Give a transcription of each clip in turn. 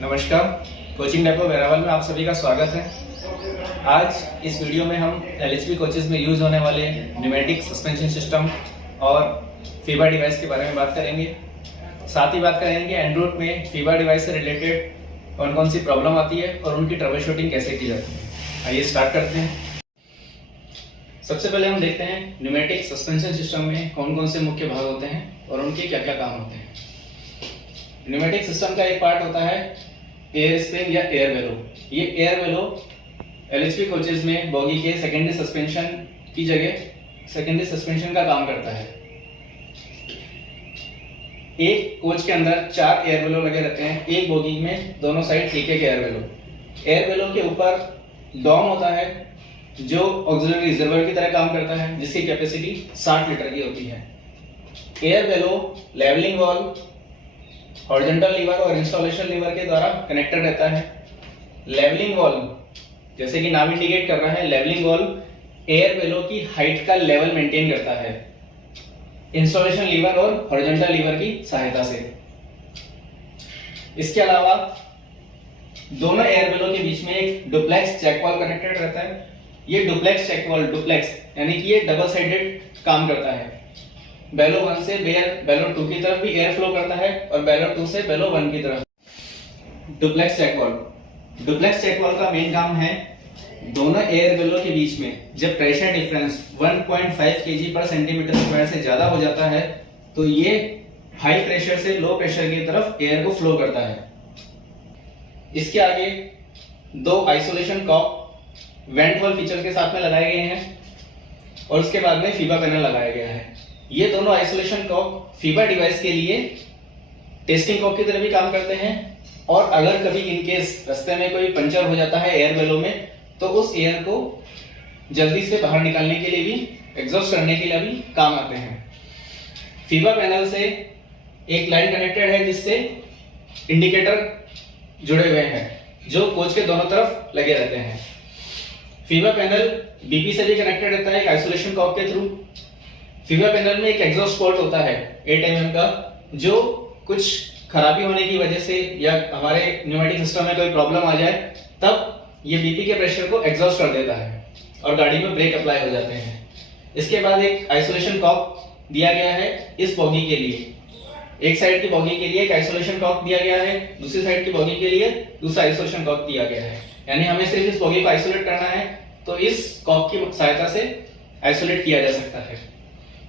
नमस्कार, coaching depot Veraval में आप सभी का स्वागत है। आज इस वीडियो में हम एलएचपी कोचेस में यूज होने वाले न्यूमेटिक सस्पेंशन सिस्टम और फीबा डिवाइस के बारे में बात करेंगे। साथ ही बात करेंगे एंड्रॉइड में फीबा डिवाइस से रिलेटेड कौन कौन सी प्रॉब्लम आती है और उनकी ट्रबल शूटिंग कैसे की जाती है। आइए स्टार्ट करते हैं। सबसे पहले हम देखते हैं न्यूमेटिक सस्पेंशन सिस्टम में कौन कौन से मुख्य भाग होते हैं और उनके क्या क्या काम होते हैं। न्यूमेटिक सिस्टम का एक पार्ट होता है एयर स्प्रिंग या एयर वेलो। ये एयर वेलो एलएचपी कोचेस में बॉगी के सेकेंडरी सस्पेंशन की जगह सेकेंडरी सस्पेंशन का काम करता है। एक कोच के अंदर 4 एयर वेलो लगे रहते हैं, एक बॉगी में दोनों साइड एक एक एयर वेलो। एयर वेलो के ऊपर डॉम होता है जो ऑक्सिलरी रिजर्वर की तरह काम करता है, जिसकी कैपेसिटी 60 लीटर की होती है। एयर वेलो लेवलिंग वॉल्व, हॉरिजॉन्टल लीवर और इंस्टॉलेशन लीवर के द्वारा कनेक्टेड रहता है। लेवलिंग वॉल्व जैसे कि नाम इंडिकेट कर रहा है, लेवलिंग वॉल्व एयर वेलो की हाइट का लेवल मेंटेन करता है इंस्टॉलेशन लीवर और हॉरिजॉन्टल लीवर की सहायता से। इसके अलावा दोनों एयर वेलो के बीच में एक डुप्लेक्स चेक वाल्व कनेक्टेड रहता है। ये डुप्लेक्स चेक वाल्व, डुप्लेक्स यानी कि ये डबल साइडेड काम करता है। बेलो 1 से बेलो 2 की तरफ भी एयर फ्लो करता है और बेलो 2 से बेलो 1 की तरफ। डुप्लेक्स चेक वाल्व का मेन काम है दोनों एयर वेलो के बीच में जब प्रेशर डिफरेंस 1.5 kg पर सेंटीमीटर स्क्वायर से ज्यादा हो जाता है तो ये हाई प्रेशर से लो प्रेशर की तरफ एयर को फ्लो करता है। इसके आगे 2 isolation cock vent valve feature के साथ में लगाए गए हैं और उसके बाद में फीबा पैनल लगाया गया है। ये दोनों आइसोलेशन कॉक फीबा डिवाइस के लिए टेस्टिंग कॉक की तरह भी काम करते हैं और अगर कभी इनकेस रास्ते में कोई पंचर हो जाता है एयर वेलो में तो उस एयर को जल्दी से बाहर निकालने के लिए भी, एग्जॉस्ट करने के लिए भी काम आते हैं। फीबा पैनल से एक लाइन कनेक्टेड है जिससे इंडिकेटर जुड़े हुए हैं जो कोच के दोनों तरफ लगे रहते हैं। फीबा पैनल बीपी से भी कनेक्टेड रहता है एक आइसोलेशन कॉक के थ्रू। फीबा पैनल में एक एग्जॉस्ट पोर्ट होता है 8 mm का, जो कुछ खराबी होने की वजह से या हमारे न्यूमेटिक सिस्टम में कोई प्रॉब्लम आ जाए तब ये बीपी के प्रेशर को एग्जॉस्ट कर देता है और गाड़ी में ब्रेक अप्लाई हो जाते हैं। इसके बाद एक आइसोलेशन कॉक दिया गया है इस बॉगी के लिए। एक साइड की बॉगी के लिए एक आइसोलेशन कॉक दिया गया है, दूसरी साइड की बॉगी के लिए दूसरा आइसोलेशन कॉक दिया गया है। यानी हमें सिर्फ इस बॉगी को आइसोलेट करना है तो इस कॉक की सहायता से आइसोलेट किया जा सकता है।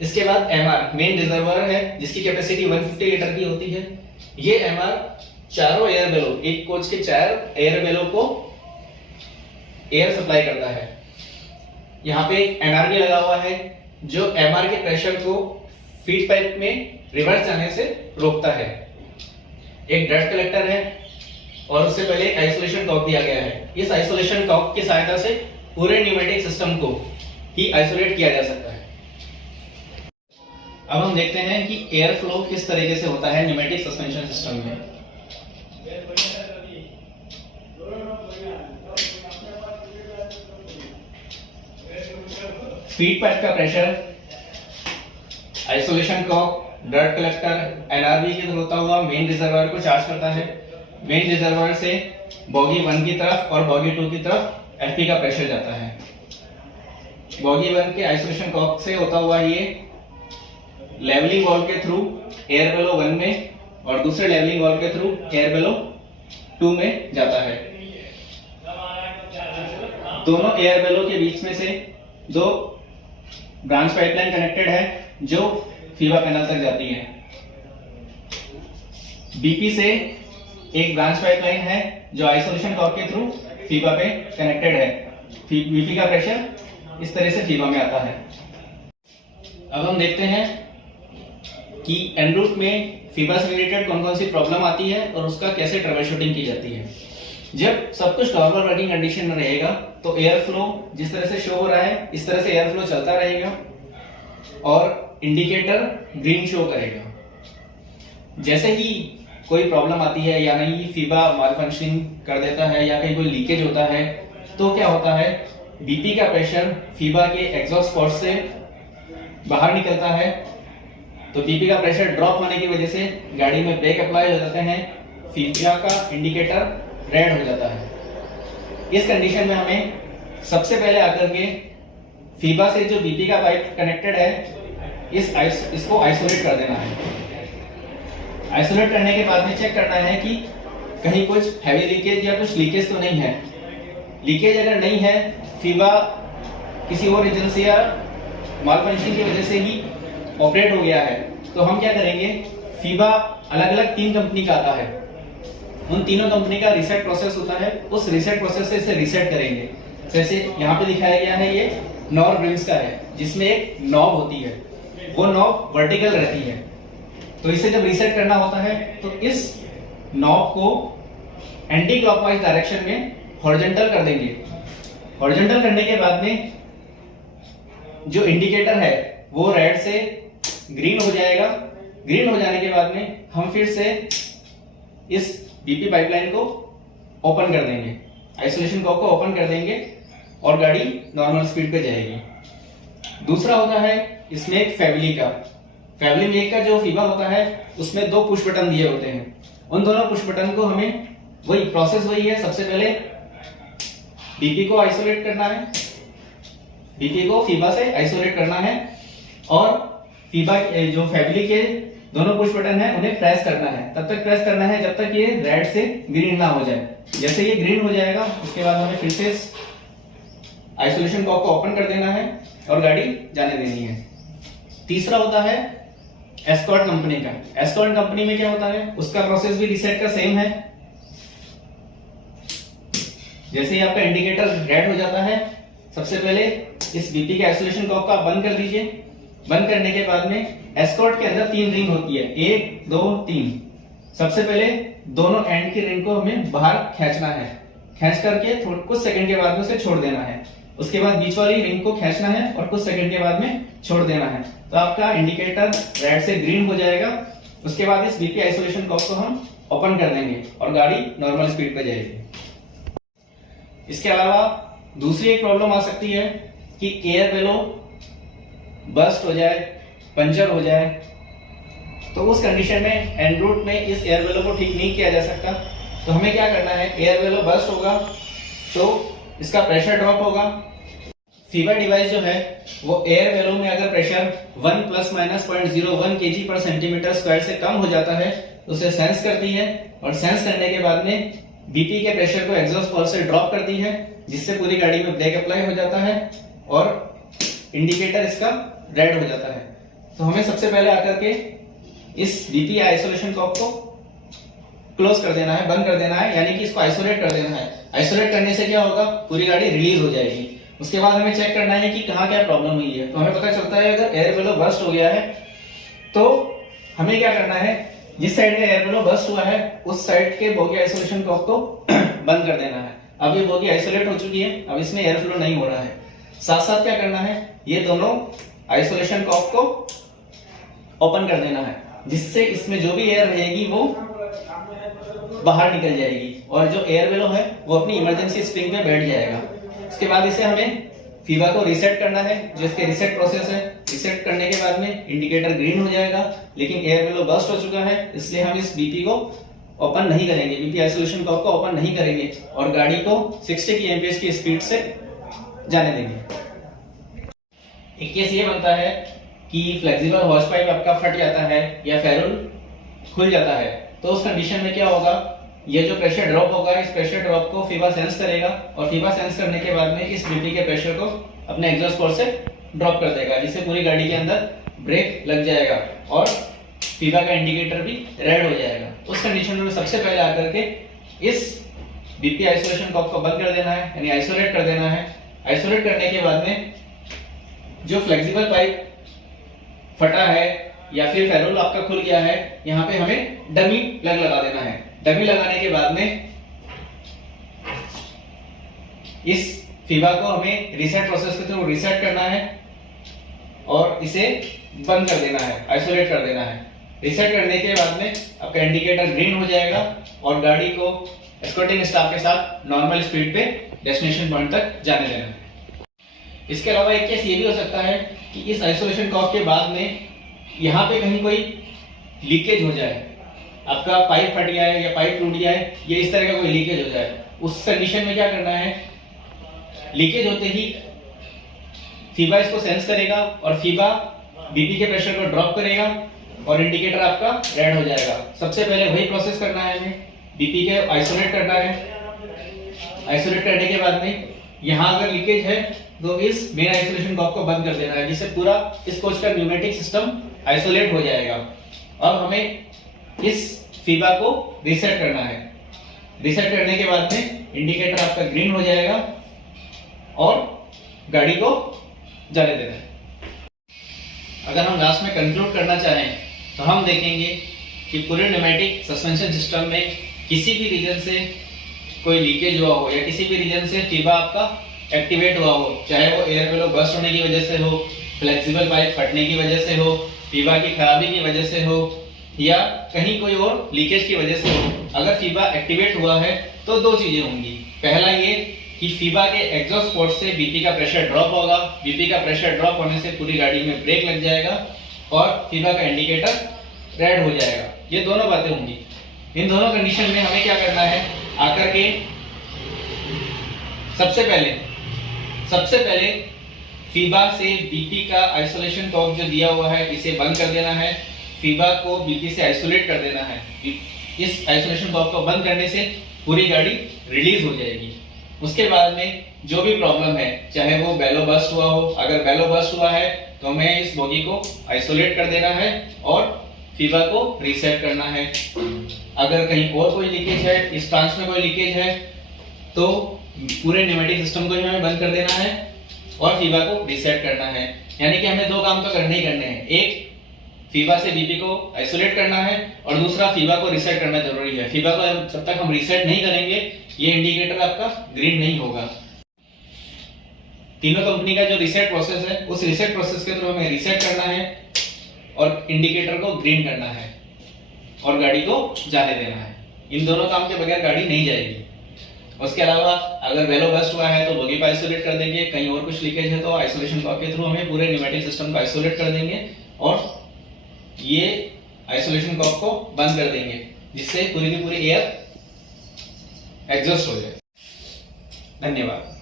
इसके बाद एमआर मेन रिजर्वर है जिसकी कैपेसिटी 150 लीटर की होती है। ये एमआर चारों एयर वेलो, एक कोच के 4 एयर वेलो को एयर सप्लाई करता है। यहाँ पे एक एनआरबी लगा हुआ है जो एमआर के प्रेशर को फीड पाइप में रिवर्स जाने से रोकता है। एक डर्ट कलेक्टर है और उससे पहले एक आइसोलेशन कॉक दिया गया है। इस आइसोलेशन कॉक की सहायता से पूरे न्यूमेटिक सिस्टम को ही आइसोलेट किया जा सकता है। अब हम देखते हैं कि एयर फ्लो किस तरीके से होता है न्यूमेटिक सस्पेंशन सिस्टम में। फीड पाइप का pressure isolation cock, dirt collector, NRB के थ्रू होता हुआ मेन रिजर्वायर को चार्ज करता है। मेन रिजर्वायर से बॉगी 1 की तरफ और बॉगी 2 की तरफ एफपी का प्रेशर जाता है। बॉगी 1 के आइसोलेशन कॉक से होता हुआ ये लेवलिंग वॉल्व के थ्रू एयर वेलो 1 में और दूसरे लेवलिंग वॉल्व के थ्रू एयर वेलो 2 में जाता है। दोनों एयर वेलो के बीच में से 2 ब्रांच पाइपलाइन कनेक्टेड है जो फीबा पैनल तक जाती है। बीपी से एक ब्रांच पाइपलाइन है जो आइसोलेशन कॉक के थ्रू फीबा पे कनेक्टेड है। बीपी का प्रेशर इस तरह से फीबा में आता है। अब हम देखते हैं कि एनरूट में फीबा से रिलेटेड कौन कौन सी प्रॉब्लम आती है और उसका कैसे ट्रबल शूटिंग की जाती है। जब सब कुछ नॉर्मल वर्किंग कंडीशन में रहेगा तो एयर फ्लो जिस तरह से शो हो रहा है इस तरह से एयर फ्लो चलता रहेगा और इंडिकेटर ग्रीन शो करेगा। जैसे ही कोई प्रॉब्लम आती है या नहीं फीबा मालफंक्शनिंग कर देता है या कहीं कोई लीकेज होता है तो क्या होता है, बीपी का प्रेशर फीबा के एग्जॉस्ट पोर्ट से बाहर निकलता है तो बीपी का प्रेशर ड्रॉप होने की वजह से गाड़ी में ब्रेक अप्लाई हो जाते हैं, फीबा का इंडिकेटर रेड हो जाता है। इस कंडीशन में हमें सबसे पहले आकर के फीबा से जो बीपी का पाइप कनेक्टेड है इसको आइसोलेट कर देना है। आइसोलेट करने के बाद में चेक करना है कि कहीं कुछ हैवी लीकेज या कुछ लीकेज तो नहीं है। लीकेज अगर नहीं है, फीबा किसी और रीजन से या माल फंक्शन की वजह से ही ऑपरेट हो गया है, तो हम क्या करेंगे, फीबा अलग अलग 3 कंपनी का आता है, उन तीनों कंपनी का रीसेट प्रोसेस होता है, उस रीसेट प्रोसेस से इसे रीसेट करेंगे। जैसे यहाँ पे दिखाया गया है, ये नॉर रिम्स का है जिसमें एक नॉब होती है, वो नॉब वर्टिकल रहती है। तो इसे जब रीसेट करना होता है तो इस नॉब को एंटी क्लॉकवाइज डायरेक्शन में हॉरिजॉन्टल कर देंगे। हॉरिजॉन्टल करने के बाद में जो इंडिकेटर है वो रेड से ग्रीन हो जाएगा। ग्रीन हो जाने के बाद में हम फिर से इस बीपी पाइपलाइन को ओपन कर देंगे, आइसोलेशन कॉक को ओपन कर देंगे और गाड़ी नॉर्मल स्पीड पे जाएगी। दूसरा होता है इसमें एक फैवली मेक का जो फीबा होता है उसमें 2 पुश बटन दिए होते हैं। उन दोनों पुश बटन को हमें वही है, सबसे पहले बीपी को आइसोलेट करना है, बीपी को फीबा से आइसोलेट करना है और फीबा जो फैवली के दोनों पुश बटन है उन्हें प्रेस करना है। तब तक प्रेस करना है जब तक ये रेड से ग्रीन ना हो जाए। जैसे ये ग्रीन हो जाएगा उसके बाद हमें फिर से आइसोलेशन कॉक को ओपन कर देना है और गाड़ी जाने देनी है। तीसरा होता है एस्कॉर्ट कंपनी का। एस्कॉर्ट कंपनी में क्या होता है, उसका प्रोसेस भी रीसेट का सेम है। जैसे ही आपका इंडिकेटर रेड हो जाता है, सबसे पहले इस बीपी के आइसोलेशन कॉक को बंद कर दीजिए। बंद करने के बाद में एस्कॉर्ट के अंदर 3 रिंग होती है, 1 2 3। सबसे पहले दोनों एंड की रिंग को हमें बाहर खींचना है, खींच करके कुछ सेकंड के बाद में उसे छोड़ देना है। उसके बाद बीच वाली रिंग को खींचना है और कुछ सेकंड के बाद में छोड़ देना है। तो आपका इंडिकेटर रेड से ग्रीन हो जाएगा। उसके बाद इस बीपी आइसोलेशन कॉक को हम ओपन कर देंगे और गाड़ी नॉर्मल स्पीड पे जाएगी। इसके अलावा दूसरी एक प्रॉब्लम आ सकती है कि एयर बेलो बस्ट हो जाए, पंचर हो जाए, तो उस कंडीशन में एंड रूट में इस एयर बेलो को ठीक नहीं किया जा सकता। तो हमें क्या करना है, एयर बेलो बस्ट होगा तो इसका प्रेशर ड्रॉप होगा। फीबा डिवाइस जो है वो एयर बेलो में अगर प्रेशर 1 ± 0.01 kg/cm² से कम हो जाता है तो उसे सेंस करती है और सेंस करने के बाद में बीपी के प्रेशर को एग्जॉस्ट वाल्व से ड्रॉप करती है, जिससे पूरी गाड़ी में ब्रेक अप्लाई हो जाता है और इंडिकेटर इसका रेड हो जाता है। तो हमें सबसे पहले आकर के इस बीपी आइसोलेशन कॉक को क्लोज कर देना है, बंद कर देना है, यानी कि इसको आइसोलेट कर देना है। आइसोलेट करने से क्या होगा, पूरी गाड़ी रिलीज हो जाएगी। उसके बाद हमें चेक करना है कि कहाँ क्या प्रॉब्लम हुई है। तो हमें पता चलता है अगर एयर बेलो बस्ट हो गया है तो हमें क्या करना है, जिस साइड में एयर बेलो बस्ट हुआ है उस साइड के बोगी आइसोलेशन कॉक को बंद कर देना है। अब ये बोगी आइसोलेट हो चुकी है, अब इसमें एयर फ्लो नहीं हो रहा है। साथ साथ क्या करना है, ये दोनों आइसोलेशन कॉक को ओपन कर देना है, जिससे इसमें जो भी एयर रहेगी वो बाहर निकल जाएगी और जो एयर बेलो है वो अपनी इमरजेंसी स्प्रिंग पे बैठ जाएगा। उसके बाद इसे हमें फीबा को रीसेट करना है, जो इसके रीसेट प्रोसेस है। रीसेट करने के बाद में इंडिकेटर ग्रीन हो जाएगा, लेकिन एयर बेलो बस्ट हो चुका है, इसलिए हम इस बीपी को ओपन नहीं करेंगे, बीपी आइसोलेशन कॉक को ओपन नहीं करेंगे और गाड़ी को 60 kmph की स्पीड से जाने देंगे। एक केस ये बनता है कि फ्लेक्सिबल हॉर्स पाइप आपका फट जाता है या फेरुल खुल जाता है, तो उस कंडीशन में क्या होगा, ये जो प्रेशर ड्रॉप होगा, इस प्रेशर ड्रॉप को फीबा सेंस करेगा और फीबा सेंस करने के बाद में इस बीपी के प्रेशर को अपने एग्जॉस्ट पोर्ट से ड्रॉप कर देगा, जिससे पूरी गाड़ी के अंदर ब्रेक लग जाएगा और फीबा का इंडिकेटर भी रेड हो जाएगा। उस कंडीशन में सबसे पहले आकर के इस बीपी आइसोलेशन कॉक को बंद कर देना है, यानी आइसोलेट कर देना है। आइसोलेट करने के बाद में जो फ्लेक्सिबल पाइप फटा है या फिर फेरुल आपका खुल गया है, यहाँ पे हमें डमी प्लग लगा देना है। डमी लगाने के बाद में इस फीबा को हमें रीसेट प्रोसेस के थ्रू रीसेट करना है और इसे बंद कर देना है, आइसोलेट कर देना है। रीसेट करने के बाद में आपका इंडिकेटर ग्रीन हो जाएगा और गाड़ी को एस्कॉर्टिंग स्टाफ के साथ नॉर्मल स्पीड पे डेस्टिनेशन पॉइंट तक जाने देना है। इसके अलावा एक केस ये भी हो सकता है कि इस आइसोलेशन कॉक के बाद में यहाँ पे कहीं कोई लीकेज हो जाए, आपका पाइप फट गया है या पाइप टूट गया है, ये इस तरह का कोई लीकेज हो जाए, उस कंडीशन में क्या करना है, लीकेज होते ही फीबा इसको सेंस करेगा और फीबा बीपी के प्रेशर को ड्रॉप करेगा और इंडिकेटर आपका रेड हो जाएगा। सबसे पहले वही प्रोसेस करना है हमें, बीपी के आइसोलेट करना है। आइसोलेट करने के बाद में यहाँ अगर लीकेज है तो इस मेन आइसोलेशन कॉर्ड को बंद कर देना है, जिससे पूरा इस कोच का न्यूमेटिक सिस्टम आइसोलेट हो जाएगा। अब हमें इस फीबा को रीसेट करना है। रीसेट करने के बाद में इंडिकेटर आपका ग्रीन हो जाएगा और गाड़ी को जाने देना है। अगर हम लास्ट में कंक्लूड करना चाहें तो हम देखेंगे कि पूरे न्यूमेटिक सस्पेंशन सिस्टम में किसी भी रीजन से कोई लीकेज हुआ हो या किसी भी रीजन से फीबा आपका एक्टिवेट हुआ हो, चाहे वो एयर बेलो बस्ट होने की वजह से हो, फ्लेक्सिबल पाइप फटने की वजह से हो, फीबा की खराबी की वजह से हो या कहीं कोई और लीकेज की वजह से हो, अगर फीबा एक्टिवेट हुआ है तो दो चीजें होंगी। पहला ये कि फीबा के एग्जॉस्ट पोर्ट से बीपी का प्रेशर ड्रॉप होगा, बीपी का प्रेशर ड्रॉप होने से पूरी गाड़ी में ब्रेक लग जाएगा और फीबा का इंडिकेटर रेड हो जाएगा। ये दोनों बातें होंगी। इन दोनों कंडीशन में हमें क्या करना है, आकर के सबसे पहले फीबा से बीपी का आइसोलेशन कॉर्ड जो दिया हुआ है इसे बंद कर देना है, फीबा को बीपी से आइसोलेट कर देना है। इस आइसोलेशन कॉर्ड को बंद करने से पूरी गाड़ी रिलीज हो जाएगी। उसके बाद में जो भी प्रॉब्लम है, चाहे वो बेलो बस्ट हुआ हो, अगर बेलो बस्ट हुआ है तो हमें इस बोगी को आइसोलेट कर देना है और फीबा को रीसेट करना है। अगर कहीं और कोई लीकेज है, इस ट्रांस में कोई लीकेज है, तो पूरे न्यूमेटिक सिस्टम को ही हमें बंद कर देना है और फीबा को रीसेट करना है। यानी कि हमें दो काम तो करने ही करने हैं, एक फीबा से बीपी को आइसोलेट करना है और दूसरा फीबा को रीसेट करना जरूरी है। फीबा को जब तक हम रीसेट नहीं करेंगे ये इंडिकेटर आपका ग्रीन नहीं होगा। तीनों कंपनी का जो रीसेट प्रोसेस है, उस रीसेट प्रोसेस के थ्रू हमें रीसेट करना है और इंडिकेटर को ग्रीन करना है और गाड़ी को जाने देना है। इन दोनों काम के बगैर गाड़ी नहीं जाएगी। उसके अलावा अगर वेलो बस्ट हुआ है तो बोगी को आइसोलेट कर देंगे, कहीं और कुछ लीकेज है तो आइसोलेशन कॉर्ड के थ्रू हमें पूरे न्यूमेटिक सिस्टम को आइसोलेट कर देंगे और ये आइसोलेशन कॉर्ड को बंद कर देंगे, जिससे पूरी की पूरी एयर एग्जॉस्ट हो जाए। धन्यवाद।